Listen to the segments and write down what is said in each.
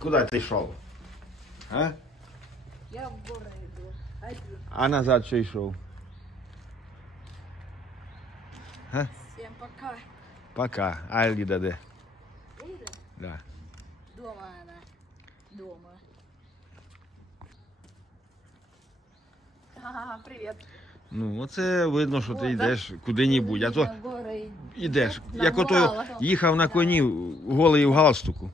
Куди ти йшов? А? Я в горы иду. Один. А назад що йшов? Всем пока. Пока. А Ліда де? Да. Дома она. Дома. Ага, привет. Ну, оце видно, що ти О, йдеш куди-небудь. А то йдеш. Як ото їхав на коні голий в галстуку.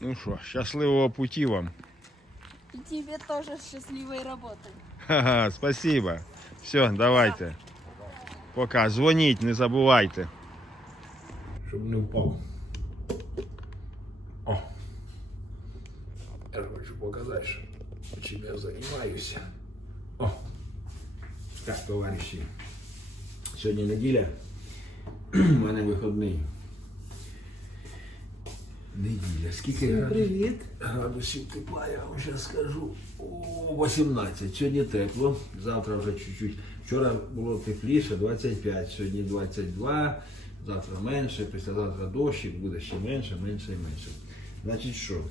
Ну що, щасливого путі вам. И тебе тоже счастливой работы. Ха-ха, спасибо. Все, давайте. Пока. Дзвоніть, не забувайте. Щоб не впав. О. Я ж хочу показати, що чим я займаюся. О. Так, товариші. Сьогодні неділя. У мене вихідний. Неділя. Скільки градусів? Привіт. градусів тепла, я вам зараз скажу. О, 18. Сьогодні тепло, завтра вже чуть-чуть. Вчора було тепліше, 25, сьогодні 22, завтра менше, післязавтра дощик, буде ще менше, менше і менше. Значить що?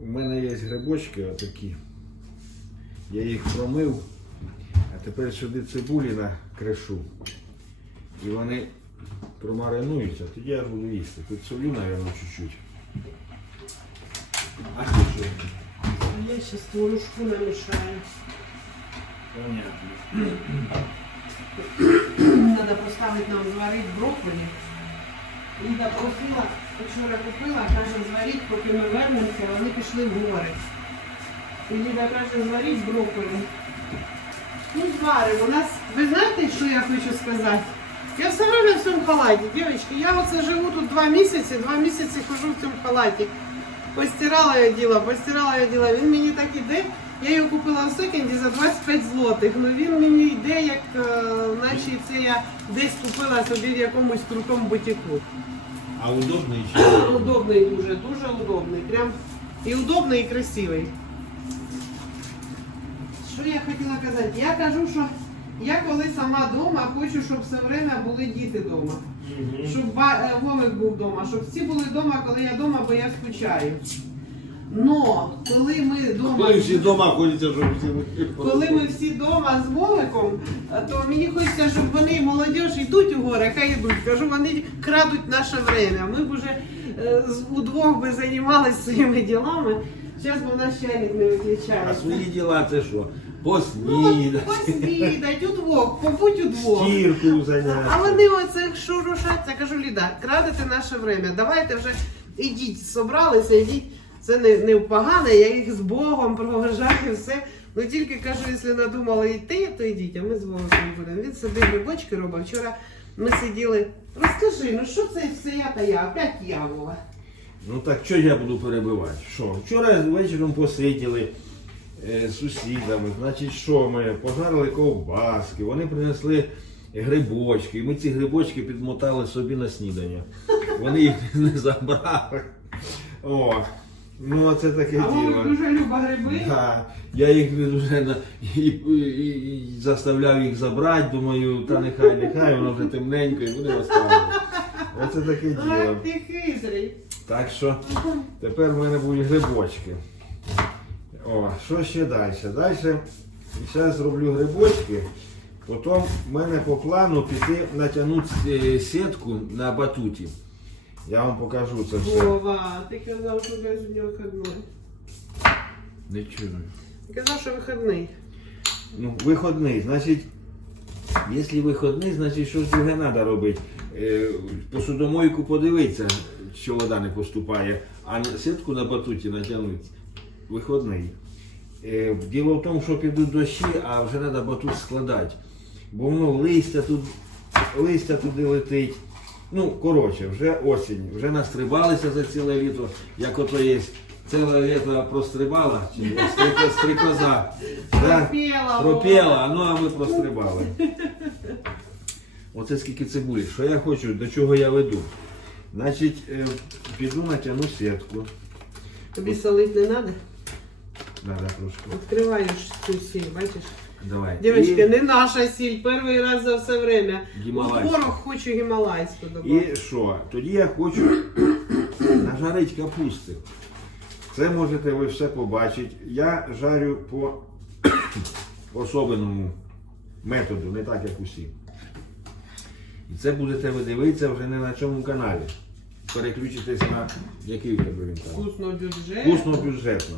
У мене є грибочки отакі. Я їх промив, а тепер сюди цибулі на кришу. І вони промаринуються, тоді я буду їсти. Тут солю, мабуть, чуть-чуть. А що? Я сейчас творожку намешаю. Понятно. Надо поставить нам зварить брокколі. Ліда просила, вчора купила, каже, зваріть, поки ми вернемося, вони пішли в гори. І Ліда каже, зваріть брокколі. Ну, зваримо. У нас, ви знаєте, що я хочу сказати? Я все время в цьому халаті, дівчатки. Я оце живу тут два місяці, два місяці хожу в цьому халаті. Постирала я діла, постирала я діла. Він мені так іде. Я його купила в секонді за 25 злотих. Ну він мені йде, як е, наче це я десь купила собі в якомусь крутому бутіку. А удобний чи? Удобний дуже, дуже удобний. Прям і удобний, і красивий. Що я хотіла казати? Я кажу, що я коли сама вдома, хочу, щоб все время були діти вдома. Щоб е, Вовик був вдома, щоб всі були вдома, коли я вдома, бо я скучаю. Но коли ми вдома. Коли всі вдома ходяться, щоб всі Коли ми всі вдома з Вовиком, то мені хочеться, щоб вони молодіж йдуть у гори, хай йдуть. Кажу, вони крадуть наше время. Ми б уже е, удвох би займалися своїми ділами. Зараз бо наш чайник не А свої діла це що? Ну, Поснідати, поснідать, удвох, побудь удвох. стірку А вони оце шурушаться, кажу, Ліда, крадете наше время. Давайте вже ідіть, собралися, ідіть. Це не, не погано, я їх з Богом проважаю, все. Ну тільки кажу, якщо надумали йти, то йдіть, а ми з Богом будемо. Він собі грибочки робив. Вчора ми сиділи. Розкажи, ну що це все я та я? Опять я Вова. Ну так що я буду перебивати? Що? Вчора вечором посиділи сусідами, значить, що ми пожарили ковбаски, вони принесли грибочки, і ми ці грибочки підмотали собі на снідання. Вони їх не забрали. О, ну це таке А діло. Вовик дуже любить гриби. Да, я їх вже на- і, і, і заставляв їх забрати, думаю, та нехай, нехай, воно вже темненько і вони оставили. Оце таке діло. Ти хитрий. Так що тепер в мене будуть грибочки. О, що ще далі? Далі зараз зроблю грибочки. Потім в мене по плану піти натягнути е, сітку на батуті. Я вам покажу це все. Вова, ти казав, що в нього вихідний. Не чую. Ти казав, що вихідний. Ну, виходний. Значить, якщо виходний, значить щось друге треба робити. Е, Посудомойку подивитися, що вода не поступає, а сітку на батуті натягнути. Виходний. Е, Діло в тому, що підуть дощі, а вже треба батут складати. Бо воно листя тут, листя туди летить. Ну, коротше, вже осінь, вже настрибалися за ціле літо, як ото є. Ціле літо прострибала, чи стрикоза. Пропела, ну а ми прострибали. Оце скільки цибулі. Що я хочу, до чого я веду? Значить, е, піду натягну сітку. Тобі солити не треба? Надо трошки. Відкриваєш цю сіль, бачиш? Давай. Дівчатки, І- не наша сіль, перший раз за все время. У Гімалайська. творог хочу гімалайську додати. І що? Тоді я хочу нажарити капусти. Це можете ви все побачити. Я жарю по особенному методу, не так як усі. І це будете ви дивитися вже не на цьому каналі. Переключитесь на який у тебе він там. Вкусно бюджет. Вкусно бюджетно.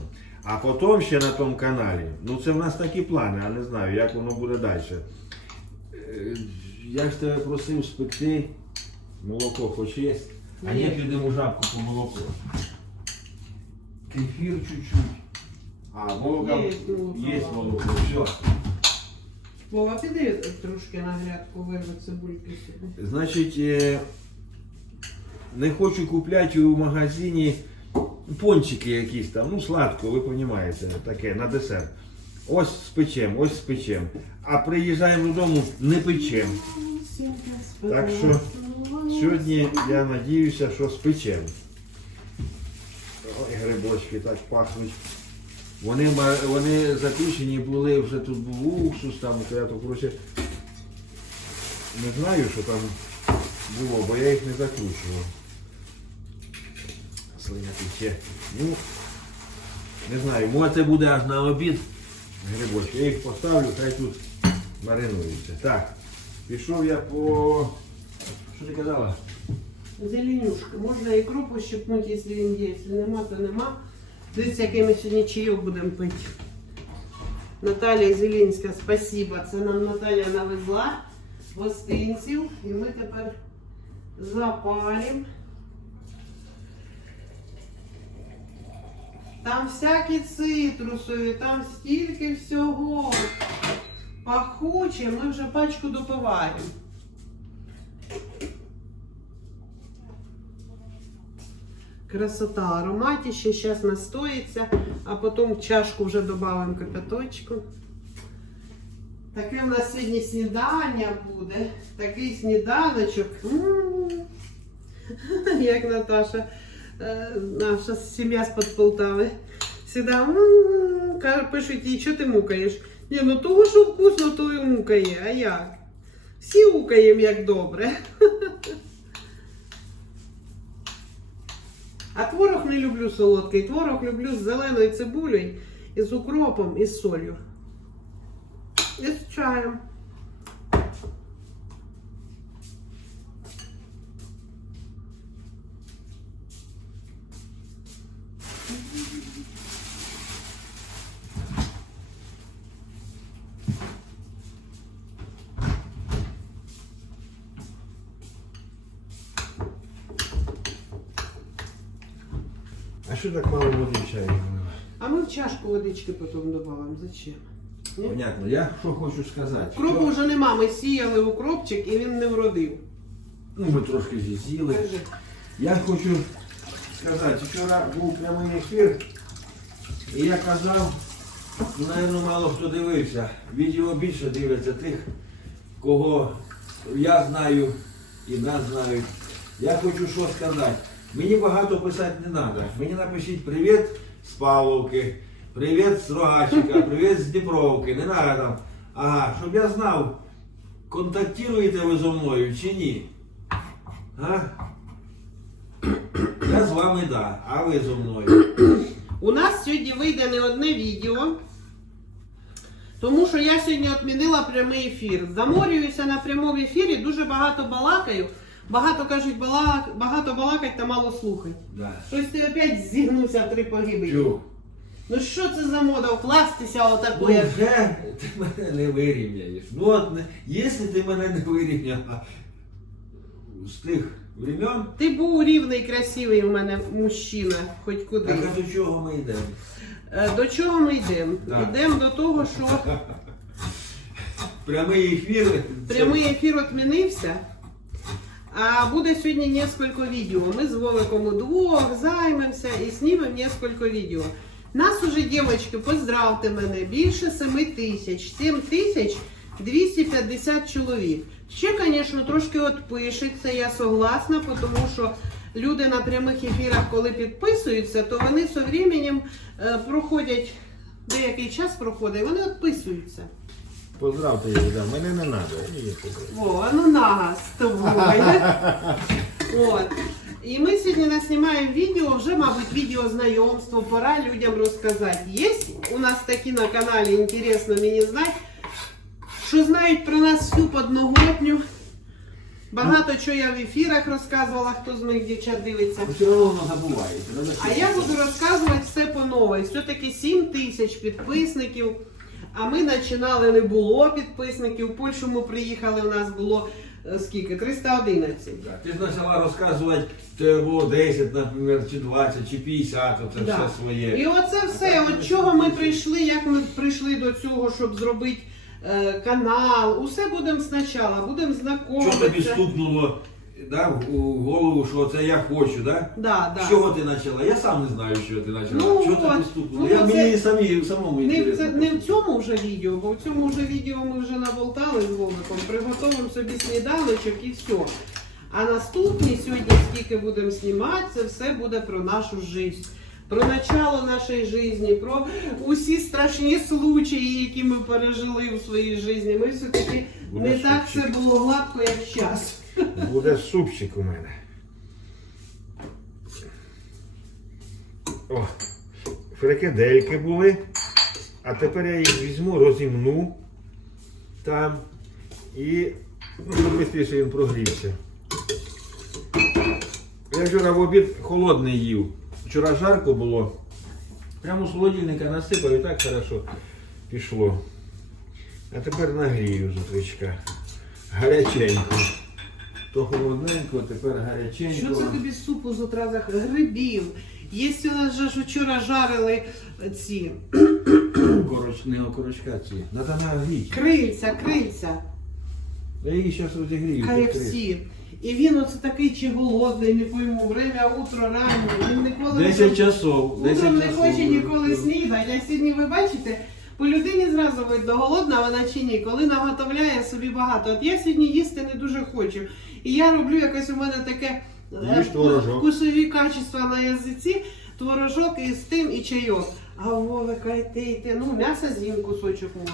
А потім ще на тому каналі. Ну це в нас такі плани, я не знаю, як воно буде далі. Е, Я ж тебе просив спекти молоко хоч є. А ні, підемо жабку по молоко. Кефір чуть-чуть. А, молоко. Є молоко. Є молоко. Все. Вова, піди трошки на грядку вирви цибульки собі. Значить, е, не хочу купляти у магазині пончики якісь там, ну сладко, ви розумієте, таке, на десерт. Ось спечем, ось спечем. А приїжджаємо додому, не печем. Так що сьогодні я надіюся, що спечем. Ой, грибочки так пахнуть. Вони, вони запічені були, вже тут був уксус, там, я то, коротше, не знаю, що там було, бо я їх не закручував. Слиня тече. Ну, не знаю, може це буде аж на обід грибочки. Я їх поставлю, хай тут маринуються. Так, пішов я по. Що ти казала? Зеленюшка. Можна і крупу щепнути, якщо він є. Якщо нема, то нема. Дивіться, який ми сьогодні чайок будемо пити. Наталія Зеленська, спасибо. Це нам Наталя навезла гостинців. І ми тепер запаримо. Там всякі цитрусові, там стільки всього. Пахуче, ми вже пачку допиваємо. Красота, ароматище, сейчас настоїться, а потім в чашку вже додамо кипяточку. Таке в нас сьогодні снідання буде. Такий сніданочок. М. Як Наташа, наша сім'я з-під Полтави. М, пишуть їй, що ти мукаєш? Ні, ну того, що вкусно, то і мукає. А як? Всі укаємо як добре. А творог не люблю солодкий. Творог люблю з зеленою цибулею, і з укропом, і з солью. І з чаєм. А що так мало води в чаю? А ми в чашку водички потім додамо. Зачем? Ні? Понятно, я що хочу сказати. Укропу Що- вже нема. Ми сіяли укропчик і він не вродив. Ну, ми трошки з'їли. Я хочу сказати, вчора був прямий ефір, і я казав, напевно, мало хто дивився. Відео більше дивляться тих, кого я знаю і нас знають. Я хочу що сказати. Мені багато писати не треба. Мені напишіть привіт з Павловки, привіт з Рогачика, привіт з Дніпровки. Не треба там. Ага, щоб я знав, контактуєте ви зі мною чи ні. А? Я з вами да, а ви зі мною. У нас сьогодні вийде не одне відео, тому що я сьогодні відмінила прямий ефір. Заморююся на прямому ефірі, дуже багато балакаю. Багато кажуть, бала... багато балакать та мало слухать. Да. Щось ти опять зігнувся в три погибелі. Чу. Ну що це за мода вкластися Ну отакою? вже ти мене не вирівняєш. Ну от, не- якщо ти мене не вирівняв з тих времен, Ти був рівний, красивий у мене мужчина, хоч куди. так а до чого ми йдемо? Е, До чого ми йдемо? Йдемо до того, що Прямий ефір. це- прямий ефір відмінився. А буде сьогодні несколько відео. Ми з Вовиком удвох займемося і знімемо несколько відео. Нас уже, дівчатки, поздравте мене, більше 7 тисяч, 7 тисяч 250 чоловік. Ще, звісно, трошки отпишеться, я согласна, тому що люди на прямих ефірах, коли підписуються, то вони з часом е, проходять, деякий час проходить, вони відписуються. Поздравте її, да. мене не треба. О, ну нага з тобою. От. І ми сьогодні наснімаємо відео, вже, мабуть, відео знайомство, пора людям розказати. Є у нас такі на каналі, інтересно мені знати, що знають про нас всю подноготню. Багато чого я в ефірах розказувала, хто з моїх дівчат дивиться. Все одно воно А я буду розказувати все по новій. Все-таки 7 тисяч підписників. А ми починали, не було підписників. В Польщу ми приїхали, у нас було скільки? 311. Так, Ти ж почала розказувати, це було 10, наприклад, чи 20, чи 50, оце Да. все своє. І оце все, от чого ми прийшли, як ми прийшли до цього, щоб зробити е, канал. Усе будемо спочатку, будемо Що тобі знайомитися. стукнуло да, в у голову, що це я хочу, да? Да, да. З чого ти почала? Я сам не знаю, що ти почала. Ну, що тобі от. Ну, я це- мені самі самому Не, в- інтересно. це, не в цьому вже відео, бо в цьому вже відео ми вже наболтали з Вовиком, приготуємо собі сніданочок і все. А наступні сьогодні, скільки будемо знімати, це все буде про нашу життя. Про начало нашої житті, про усі страшні случаї, які ми пережили у своїй житті. Ми все-таки не так все було гладко, як зараз. Буде супчик у мене. О, фрикадельки були. А тепер я їх візьму, розімну там і швидше він прогрівся. Я вчора в обід холодний їв. Вчора жарко було. Прямо з холодильника насипав і так хорошо пішло. А тепер нагрію зутричка. Гаряченько. То холодненько, тепер гаряченько. Що це тобі супу з утра за грибів? Є у нас же ж вчора жарили ці Короч, не окорочка ці. Надо нагріти. крильця, крильця. Я її зараз розігрію. KFC. І він оце такий чи голодний, не пойму, время утро раннє, він ніколи 10 часов. 10 утром не часов. хоче ніколи снідати. А сьогодні ви бачите, по людині зразу видно, голодна вона чи ні, коли наготовляє собі багато. От я сьогодні їсти не дуже хочу. І я роблю якось у мене таке е, вкусові качества на язиці, творожок і з тим і чайок. А Вовика йти, йти. Ну, м'ясо з'їм кусочок може.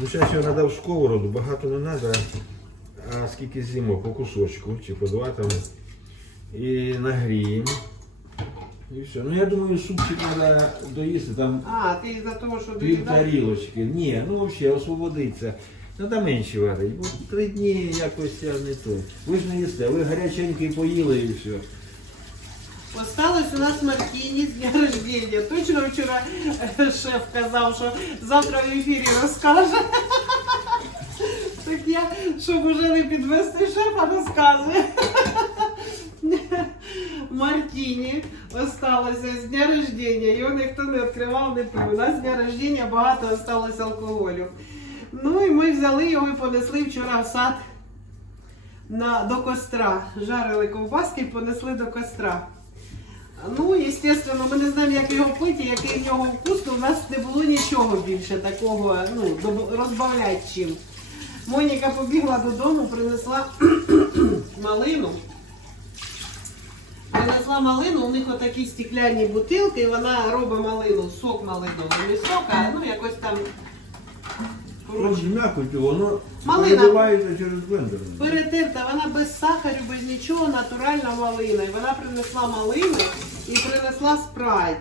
Ну зараз його треба в сковороду, багато не треба. А скільки з'їмо, по кусочку, чи по два там. І нагріємо. І все. Ну я думаю, супчик треба доїсти там А, ти за того, що пів доїдаєш? тарілочки. Ні, ну взагалі освободиться. Треба менше варити. Бо три дні якось я не то. Ви ж не їсте, ви гаряченький поїли і все. Осталось у нас Мартіні з дня рождения. Точно вчора е, шеф казав, що завтра в ефірі розкаже. Так я, щоб уже не підвести шефа, розказую. Мартіні осталося з дня рождения. Його ніхто не відкривав, не пив. У нас з дня рождения багато осталось алкоголю. Ну і ми взяли його і понесли вчора в сад на, до костра. Жарили ковбаски і понесли до костра. Ну, естественно, ми не знаємо, як його пити, який в нього вкус, то в нас не було нічого більше такого, ну, розбавляти чим. Моніка побігла додому, принесла малину. Принесла малину, у них отакі стекляні бутилки, і вона робить малину, сок малиновий. Не сок, а ну якось там. коротше, Розм'якуть воно Малина. через блендер. Перетерта, вона без сахарю, без нічого, натуральна малина. І вона принесла малину і принесла спрайт.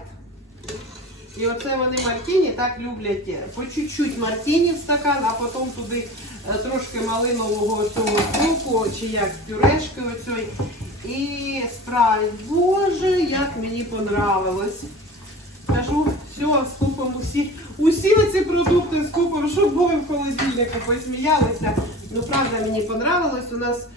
І оце вони мартіні так люблять. По чуть-чуть мартіні в стакан, а потім туди е, трошки малинового цього соку, чи як пюрешки оцьої. І спрайт. Боже, як мені понравилось. Кажу, все, скупимо усі, усі оці продукти скупимо, щоб були в холодильнику, посміялися. Ну, правда, мені понравилось. У нас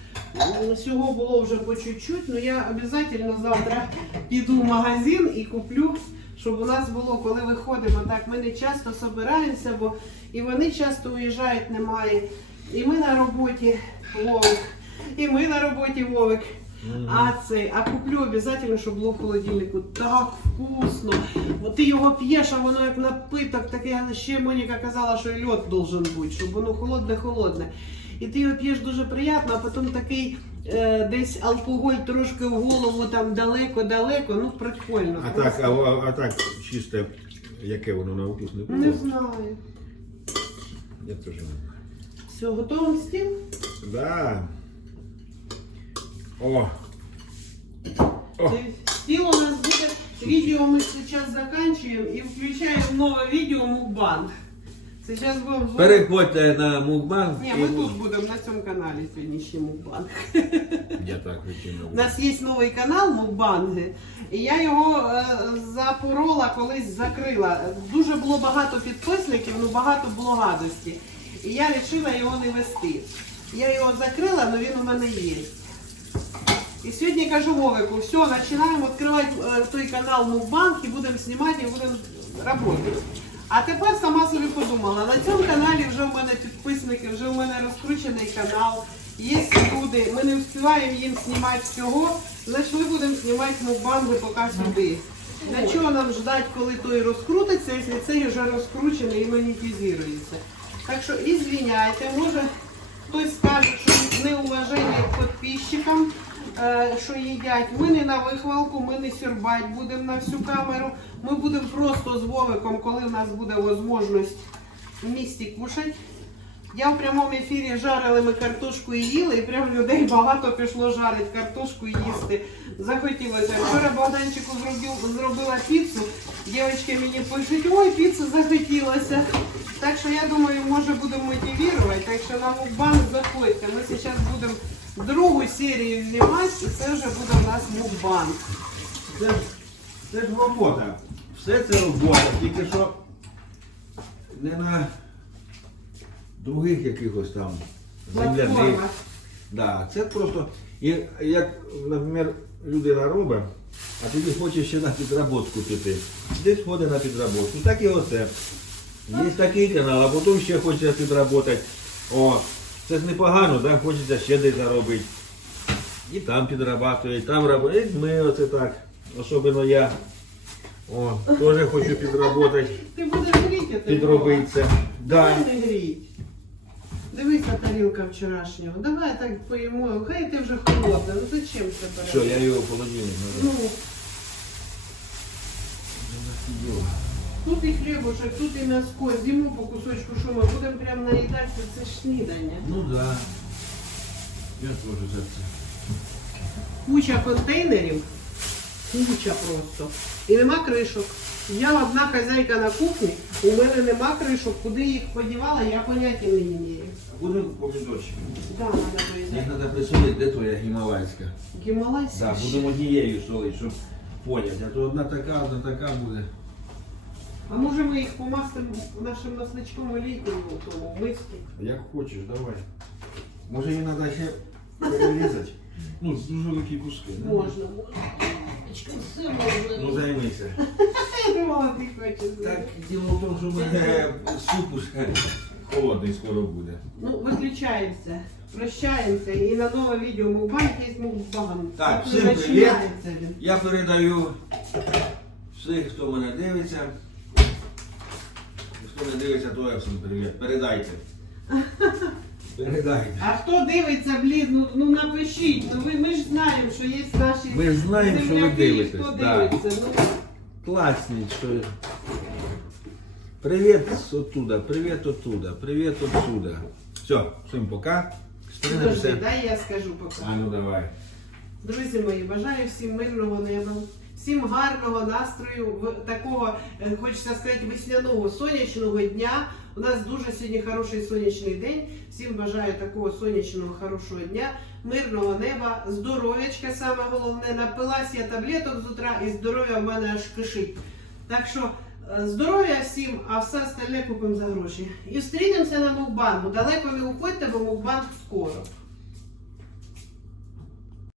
всього було вже по чуть-чуть, але я обов'язково завтра піду в магазин і куплю, щоб у нас було, коли виходимо. Так, ми не часто збираємося, бо і вони часто уїжджають, немає. І ми на роботі ловимо. І ми на роботі Вовик. А цей, а куплю обов'язково, щоб було в холодильнику. Так вкусно. От ти його п'єш, а воно як напиток, таке але ще Моніка казала, що і льод должен бути, щоб воно холодне-холодне. І ти його п'єш дуже приємно, а потім такий е, десь алкоголь трошки в голову там далеко-далеко, ну прикольно. А так, а, а, а так чисте, яке воно на вкус не Не знаю. Я теж не знаю. Все, готовий стіл? Да. О. О. Стіл у нас буде, відео ми зараз закінчуємо і включаємо нове відео мукбанг. Зараз будемо... з- Переходьте на мукбанк. Ні, і ми тут будемо на цьому каналі сьогоднішній мукбанг. Я так витягнув. У нас є новий канал Мукбанги, і я його е, запорола, колись закрила. Дуже було багато підписників, ну багато було гадості. І я вирішила його не вести. Я його закрила, але він у мене є. І сьогодні кажу Вовику, все, починаємо відкривати е, той канал Мукбанк і будемо знімати, і будемо працювати. А тепер сама собі подумала, на цьому каналі вже в мене підписники, вже в мене розкручений канал. Є люди, ми не встигаємо їм знімати всього, значить ми будемо знімати мукбанги поки сюди. Для чого нам ждати, коли той розкрутиться, якщо цей вже розкручений і монетизується. Так що і звіняйте, може хтось скаже, що неуваження к підписчикам, що їдять. Ми не на вихвалку, ми не сюрбать будемо на всю камеру. Ми будемо просто з Вовиком, коли в нас буде можливість в місті кушати. Я в прямому ефірі жарили ми картошку і їли, і прям людей багато пішло жарити картошку і їсти. Захотілося. Вчора Богданчику зробила піцу. Дівчатки мені пишуть, ой, піцу захотілося. Так що я думаю, може будемо мотивувати. Так що на мукбанк заходьте. Ми зараз будемо другу серію знімати, і це вже буде у нас мукбанк. Це, це ж робота. Все це робота, тільки що не на других якихось там земляних. Платформа. Да, це просто, і, як, наприклад, людина робить, а тоді хоче ще на підработку піти. Десь ходить на підработку. Так і оце. Є такий канал, а потім ще хоче підработати. О, це ж непогано, да? хочеться ще десь заробити. І там підрабатує, і там робить. Ми оце так. Особливо я. О, теж хочу підработати, Ти будеш гріти, ти підробитися. Да. Давай не гріть. Дивися тарілка вчорашнього. Давай так поїмо. Хай ти вже холодна. Ну зачем це береш? Що, я його в холодильник надо. Ну, тут і хлібушек, тут і м'яско. Зіму по кусочку, що ми будемо прямо наїдатися, це ж снідання. Ну да. Я теж за це. Куча контейнерів. Куча просто. І нема кришок. Я одна хазяйка на кухні, у мене нема кришок. Куди їх подівала, я поняття не маю. Будемо помідорчики. Да, надо Їх поїздити. треба присолити, де твоя гімалайська? Гімалайська. Да, будемо однією солити, щоб поняти. А то одна така, одна така буде. А може ми їх помастимо нашим масличком олійкою в тому мисці? Як хочеш, давай. Може її треба ще перерізати? Ну, дуже великі куски. да? Можна, можна. Все можна. Ну займися. Я думала, ти хочеш. Так, діло в тому, що в мене суп уже холодний скоро буде. Ну, виключаємося. Прощаємося. І на нове відео мукбанк є мукбанк. Так, всім привіт. починається він. Я передаю всіх, хто мене дивиться. Хто не дивиться, то всім привіт. Передайте. Передайте. А хто дивиться, блін, ну, ну напишіть. Ну ви, ми ж знаємо, що є наші Ми ж знаємо, що ви земляки, дивитесь, Хто да. дивиться. Ну, Класні, що. Привіт оттуда, привіт оттуда, привіт отсюда. Все, всім пока. подожди, дай я скажу поки. А ну давай. Друзі мої, бажаю всім мирного неба, всім гарного настрою, такого, е, хочеться сказати, весняного сонячного дня. У нас дуже сьогодні хороший сонячний день. Всім бажаю такого сонячного, хорошого дня, мирного неба, здоров'ячка, саме головне, напилась я таблеток з утра і здоров'я в мене аж кишить. Так що е, здоров'я всім, а все остальне купимо за гроші. І зустрінемося на мукбангу. Далеко не уходьте, бо мукбанг скоро.